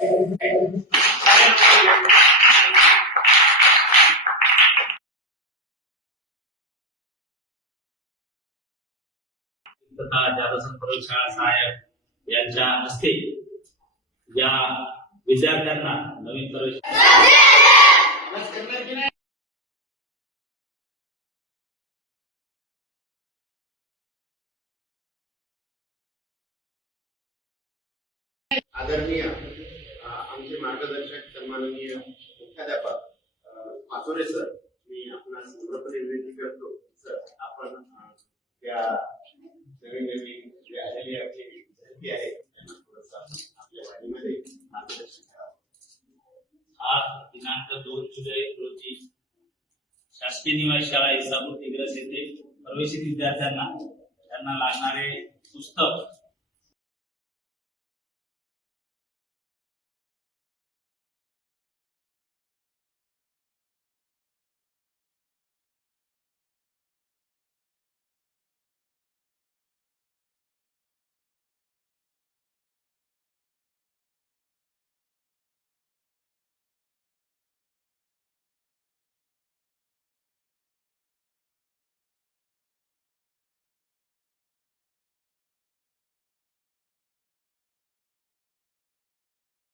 तथा जादसन शाळा सहाय्यक यांच्या हस्ते या विद्यार्थ्यांना नवीन प्रवेश आदरणीय मार्गदर्शक सन्माननीय मुख्याध्यापक अ, सर मी आपणास नम्रपणे विनंती करतो सर आपण त्या नवीन नवीन जे आलेली आपली विद्यार्थी आहे त्यांना थोडंसं आपल्या वाणीमध्ये मार्गदर्शन करावं आज दिनांक दोन जुलै रोजी शासकीय निवास शाळा इसापूर दिग्रस येथे प्रवेशित विद्यार्थ्यांना त्यांना लागणारे पुस्तक